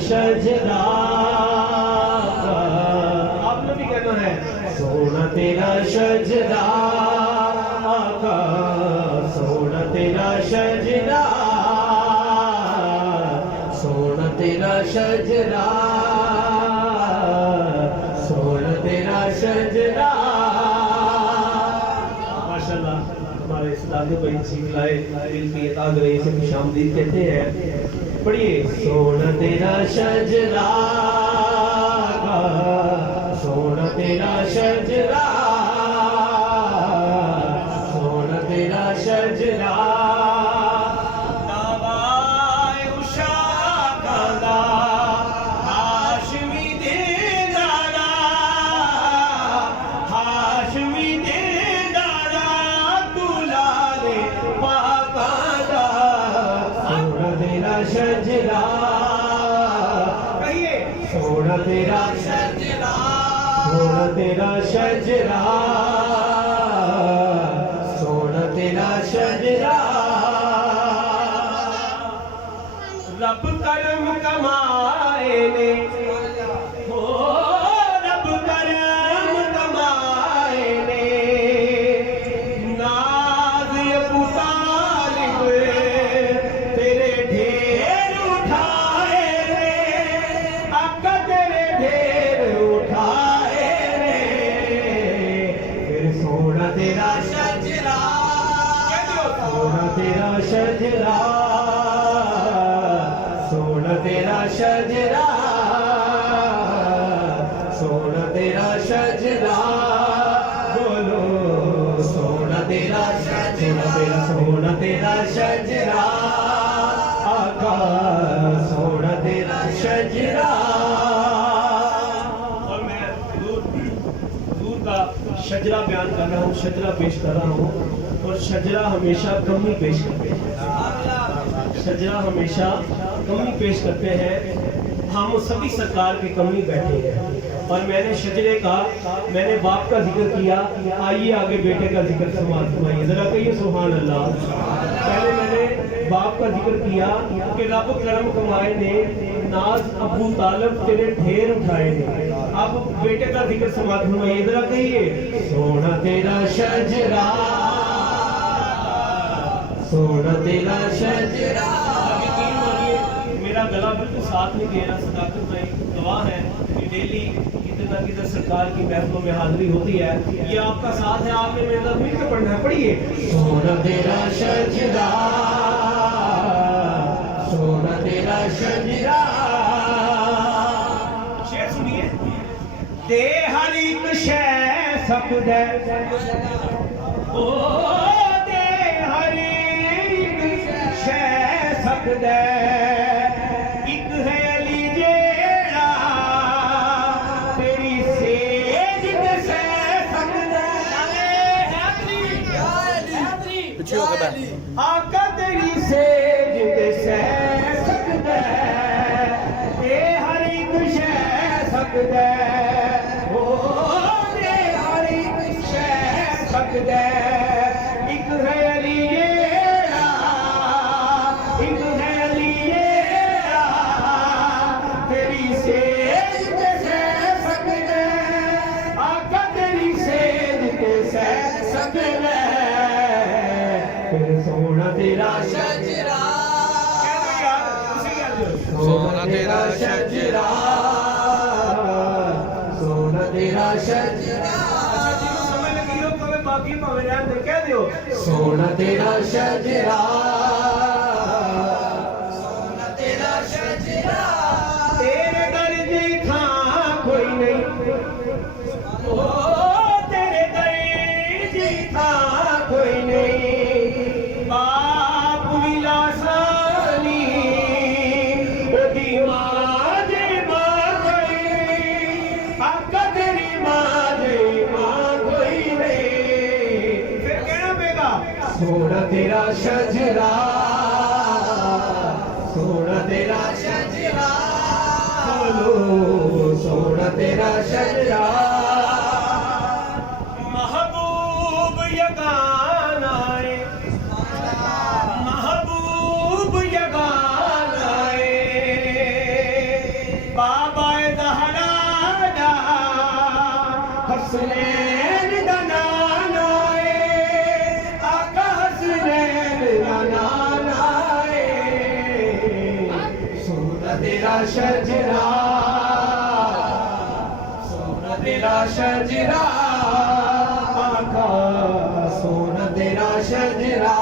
शजरा आपने भी कहना है सोना तेरा शजरा आका सोना तेरा शजरा सोना तेरा शजरा सोना तेरा शजरा। माशाल्लाह हमारे इस्लामी भाई सीख लाए दिल की अतागरे से खुशामदीद कहते हैं। पढ़िए सोना तेरा शजरा सोना तेरा शजरा सोना तेरा शजरा शजरा कहिए सोना तेरा शजरा सोना तेरा शजरा सोना तेरा शजरा। रब करम कमाए ने हो रब करम कमाए ने नाज अबू तालिब तेरे ढेर उठाए रे आका तेरे ढेर उठाए रे फिर सोना तेरा शजरा सोना तेरा शजरा सोना तेरा शजरा सोना तेरा शजरा बोलो सोना तेरा शजरा सोना तेरा शजरा आका सोना तेरा शजरा। और मैं दूर का शजरा बयान कर रहा हूँ शजरा पेश कर रहा हूँ और शजरा हमेशा कमी पेश करते हैं शजरा हमेशा कमी पेश करते हैं। हम सभी सरकार के कमी बैठे हैं और मैंने शजरे का मैंने बाप का जिक्र किया आइए आगे बेटे का जिक्र समाप्त फरमाइए जरा कहिए सुभान अल्लाह। पहले मैंने बाप का जिक्र किया कि रब करम कमाए ने नाज अबू तालिब तेरे ढेर उठाए ने अब बेटे का जिक्र समाप्त फरमाइए जरा कहिए सोना तेरा शजरा सोना तेरा शजरा। मेरा गला बिल्कुल साथ नहीं दे रहा सदाकत भाई गवाह है कि डेली कितना कितना सरकार की महफिलों में हाजिरी होती है ये आपका साथ है आपने मेरे साथ मिलकर पढ़ना है। पढ़िए सोना तेरा शजरा सोना तेरा शजरा। शेर सुनिए दे हर एक शै सकदा ओ दे हर एक शै सकदा एक है अली जेड़ा तेरी सेज ते सह सकदा पीछे हो गया आका तेरी सेज ते सह सकदा ते हर एक शै सकदा ओ ते हर एक शै सकदा एक है अली जेड़ा एक है अली जेड़ा तेरी सेज ते सह सकदा आका तेरी सेज ते सह सकदा फिर सोना तेरा शजरा सोना तेरा शजरा सोना तेरा शजरा। समझ लगी हो तो बाकी भावे रहने कह दियो सोना तेरा शजरा सोना तेरा शजरा। तेरे दर दी थां कोई नहीं ओ तेरे दर दी थां कोई नहीं बाप विलासानी ओदी मां दे मां कोई आका तेरी मां दे मां कोई नहीं फिर कहना पेगा सोना तेरा शजरा सोना तेरा शजरा बोलो सोना तेरा शजरा। महबूब यगान आए महबूब यगान आए हसनैन दा नाना है, आका हसनैन दा नाना है। सोना तेरा शजरा, सोना तेरा शजरा, आका सोना तेरा शजरा।